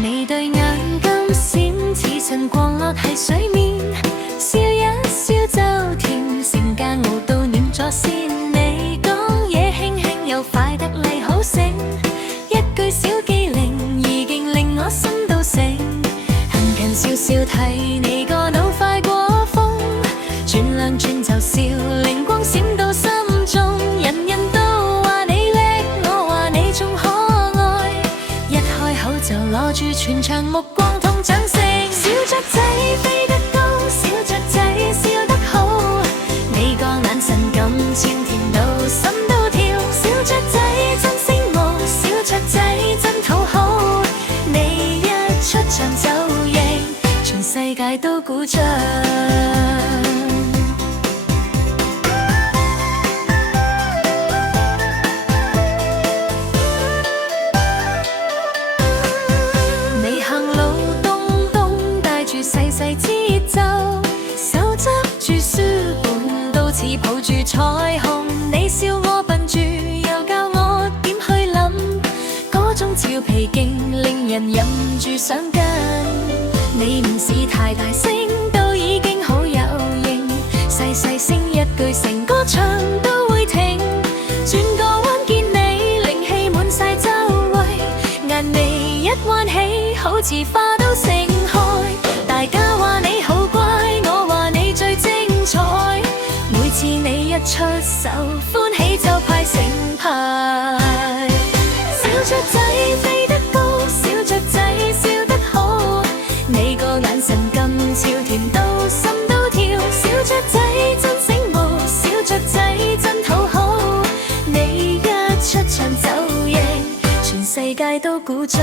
你對眼金閃，似塵降落喺水面，笑一笑就甜，成間舞蹈暖咗先。你講嘢輕輕又快得嚟好醒，一句小機靈已經令我心都醒。行近笑笑睇你個腦快過風，轉兩轉就笑，靈光閃到心中。人人都話你叻，我話你仲可愛，一開口就攞住全場目光同掌聲。小雀仔飛得高，小雀仔笑得好，你個眼神咁甜，甜到心都跳。小雀仔真醒目，小雀仔真討好，你一出場就贏，全世界都鼓掌。你行路咚咚，帶住細細節奏，手執住書本，都似抱住彩虹。你笑我笨住，又教我點去諗，嗰種俏皮勁令人忍唔住想跟。你唔是太大聲，都已經好有型，細細聲一句，成個場都會停。轉個彎見你靈氣滿晒周圍，眼眉一彎起，好似花都盛開。大家話你好乖，我話你最精彩，每次你一出手，歡喜就派成牌。小雀仔飛得高，小雀仔笑得好，你個眼神咁俏，甜到心都跳。小雀仔真醒目，小雀仔真討好，你一出場就贏，全世界都鼓掌。